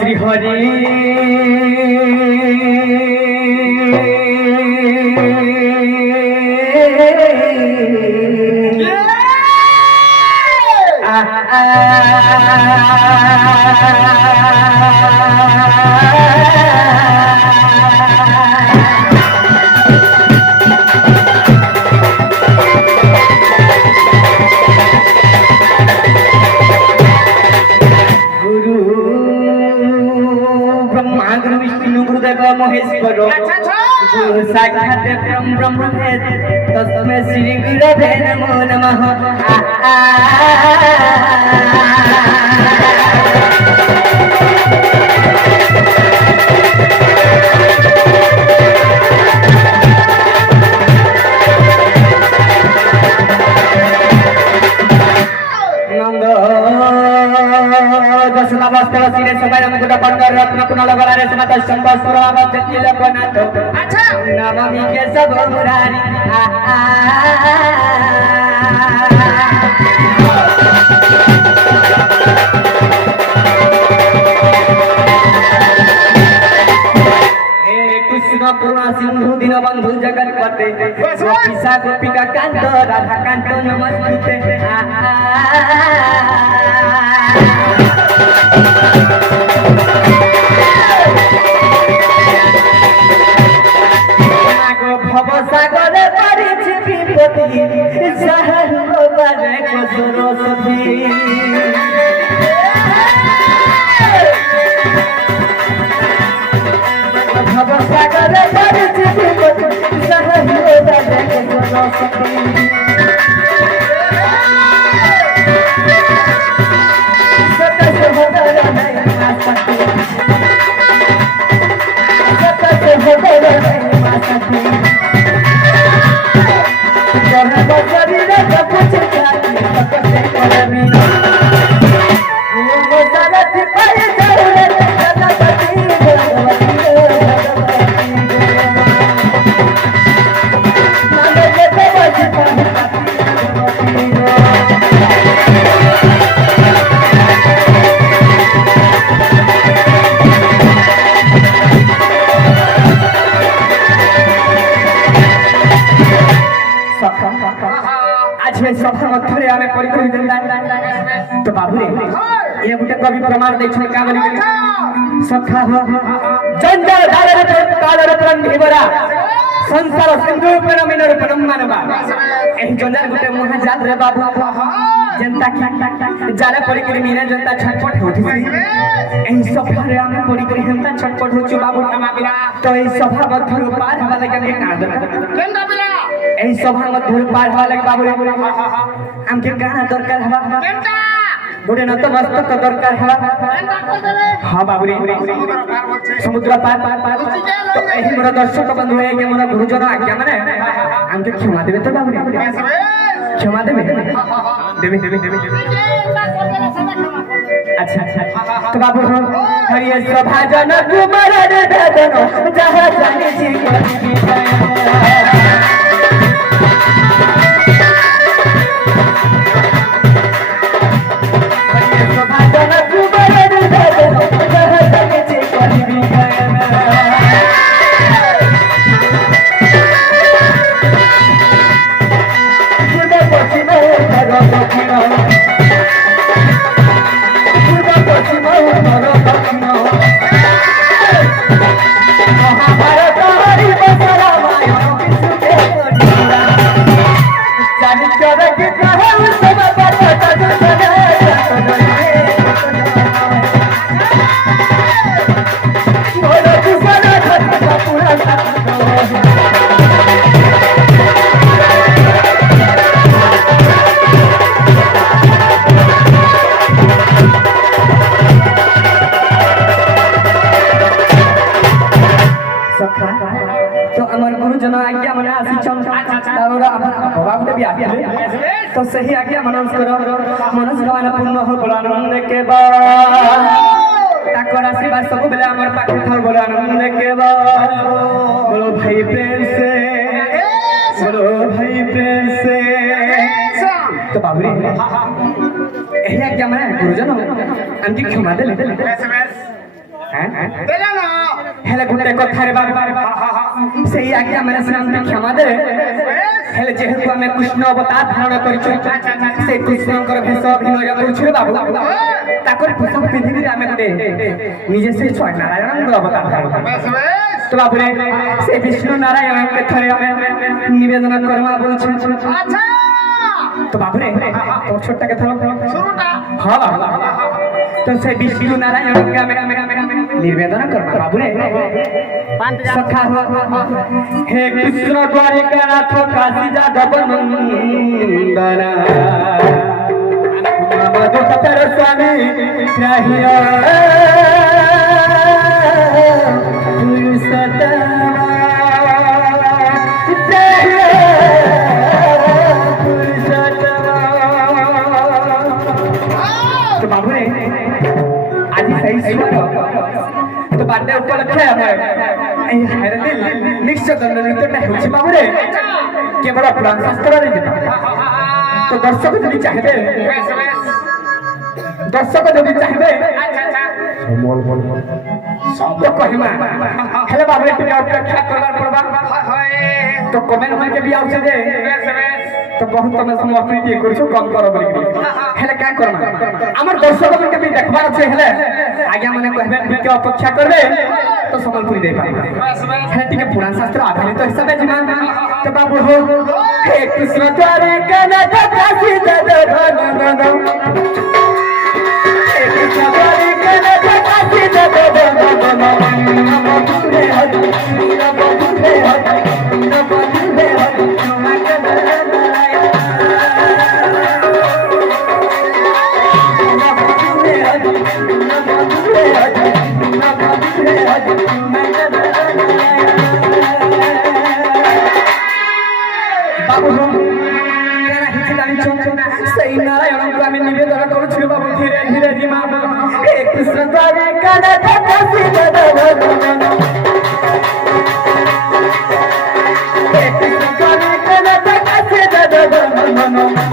শ্রী হরি महेश्वर साक्षात ब्रह्म तस्मै श्री गुरवे नमो नमः। सबाई हम गुड़ा पंडर रत्न कुनाल गलारे समत संबस्त्र आवाज तिलकनाथ अच्छा नवमी के सब मुरारी हे कृष्ण करुणा सिंधु दीनबंधु जगतपते गोपिका गोपिका कांत राधा कांत नमस्ते भवसागरे परिछि विपत्ति सहरु बारे को सरस्वती भवसागरे परिछि विपत्ति सहरु बारे को सरस्वती तो बाबू ये गोटे कवि प्रमाण दे का बोली सखा जंजल दालर कालर प्रणिबरा संसार सिंधु पर मिनर परमानवा एही जंजल गोटे महाजात रे बाबू जनता की जाले पड़ी करी मीना जनता छटपट होती एही सभा रे आमे पड़ी करी जनता छटपट होछु बाबू तो एही सभा मध्य पार हवा लगे के कांद केंदा बिला एही सभा मध्य पार हवा लगे बाबू हमके गाना दरकार हवा केंदा गोटे न तो मस्तक दरकार हवा हां बाबू समुद्र पार तो एही मोर दर्शक बंधु है के मोर गुरुजन आज्ञा माने हमके क्षमा देबे तो बाबू क्षमा देबे देबे अच्छा तो बाबू हरिये सभा जन कुमार रे दादन जहां जानी जी तो सही आज्ञा मनस करो मनस्कामना पूर्ण हो बोलो आनंद के बाद ताकर आशीर्वाद सब बेले हमर पाखे थाल बोलो आनंद के बाद बोलो भाई प्रेम से तो बाबरी एही आज्ञा माने गुरुजन हमके क्षमा दे ଦେଲା ନା ହେଲେ ଗୋଟେ କଥା ରେ ବାବା ସେଇ ଆଜ୍ଞା ମାନେ ସେମାନଙ୍କୁ କ୍ଷମା ଦେ ହେଲେ ଯେହେତୁ ଆମେ କୃଷ୍ଣ ଅବତାର ଧାରଣ କରିଛୁ ସେ କୃଷ୍ଣଙ୍କର ବେଶ ଅଭିନୟ କରୁଛୁ ବାବୁ ତାଙ୍କର ପୋଷାକ ପିନ୍ଧିକି ଆମେ ଗୋଟେ ନିଜେ ସେଇ ସ୍ୱୟଂ ନାରାୟଣଙ୍କର ଅବତାର ଧାରଣ କରିଛୁ তো বাবুরে সে বিষ্ণু নারায়ণকে ধরে আমি নিবেদন করবা বলছি আচ্ছা তো বাবুরে তোর ছোটটাকে ধরো শুরুটা হ্যাঁ বাবু তো সে বিষ্ণু নারায়ণকে আমি নিবেদন করবা বাবুরে সখা হে কৃষ্ণ দ্বারিকানাথ কাশী যাদব নন্দনা মধুকর স্বামী রাহিয়া বাবুরে আজি সেই তো বার্থডে উপলক্ষে আমার এই হায়রাদিল নিশ্চদণ্ড নৃত্যটা হচ্ছে বাবুরে কেবল পুরাণ শাস্ত্ରରେ যেটা তো দর্শক যদি চাইবে तो कहमा हेले बाबरे तुम अपेक्षा करबार पड़बा तो कमेंट में के भी आउछे जे तो बहुत तमे समर्पित करछो कम करो बोली हेले का करमा हमर दर्शक मन के भी देखबार छै हेले आज्ञा माने कहबे के अपेक्षा करबे तो संबलपुरी दे पाबे हेले टिके पुराण शास्त्र आधारित हिसाबे जीवन तो बाबू हो हे कृष्ण द्वारे कनक काशी दद धन हे कृष्ण द्वारे कनक काशी दद निवेदन करू बाबू धीरे धीरे जीमा हे कृष्ण द्वारे कनक काशी दद हे कृष्ण द्वारे कनक काशी दद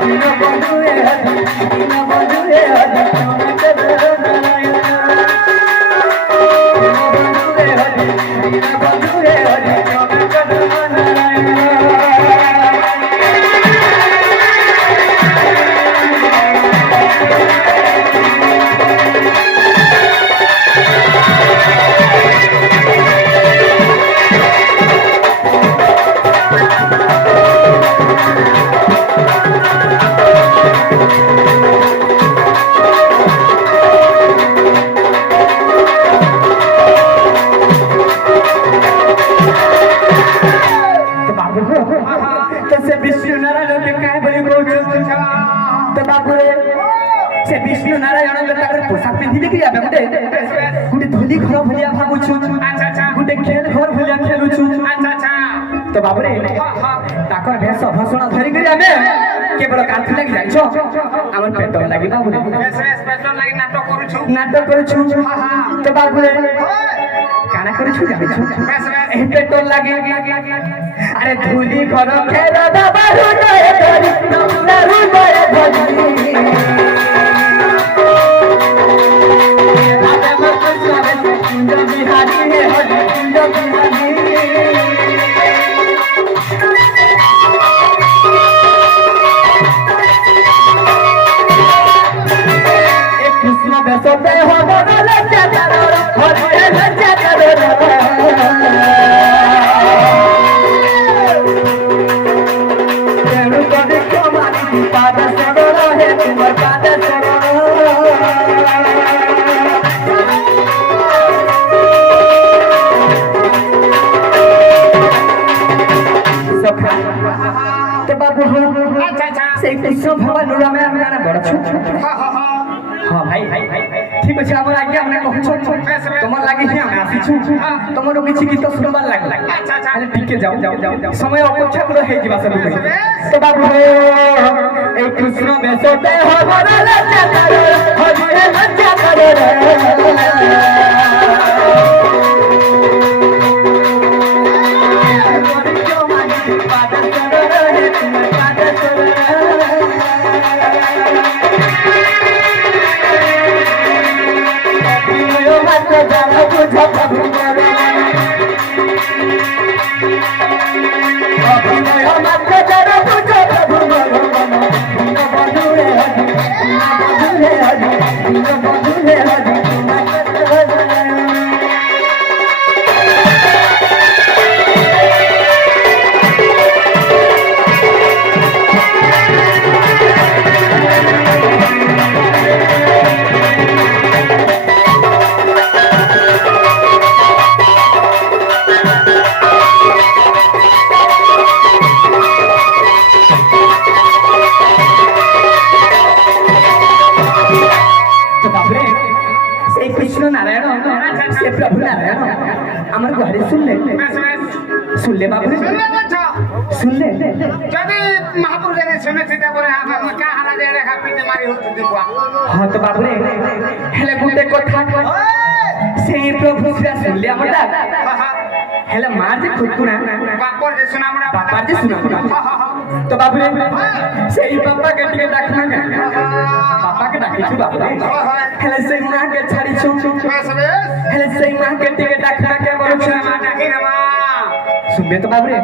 दीन बंधु हे हरि दीन बंधु हे हरि दीन बंधु हे हरि विष्णु नारायण पोशाक पिंधि देखी आबे गुटे धोली घर भलिया भाबुछु गुटे खेल घर भलिया खेलुछु तो बाबरे ताकर भेष भाषण धरि करी आबे केवल काथि लागि जाइछो हमर पेट लागि बाबरे नाटक करूछु तो बाबरे काना करूछु जाइछु ए पेट लागि अरे धोली घर खेल बाबू नय धरि नमरू नय धरि कृष्ण भगवान रामे गाना बड़ हाँ भाई ठीक अछि हमर आज्ञा हमने कहछु तमर लागि ही हम आसीछु तमर किछि गीत सुनबार लागला खाली टिके जाओ समय अपेक्षा करो हे जीवा सब तो बाबू ए कृष्ण में सोते हमर लज्जा करो हरि लज्जा करो रे শুনলে বাবুরে শুনলে বলছো শুনলে যদি মহাপুর যদি শুনেছি তারপরে আমি কা হালা দিয়ে রেখা পিঠে মারি হতে দেবো হ্যাঁ তো বাবুরে হেলে গুটে কথা সেই প্রভু সেটা শুনলে আমার ডাক হেলে মার যে খুঁজবো না বাপর যে শোনা আমরা বাপার যে শুনাবো না তো বাবুরে সেই বাপাকে টিকে ডাক না বাপাকে ডাকিছু বাবুরে হেলে সেই মাকে ছাড়িছু বেশ বেশ হেলে সেই মাকে টিকে ডাক না কে বলছ মা ডাকি না মা শুনবে তো বাবুরে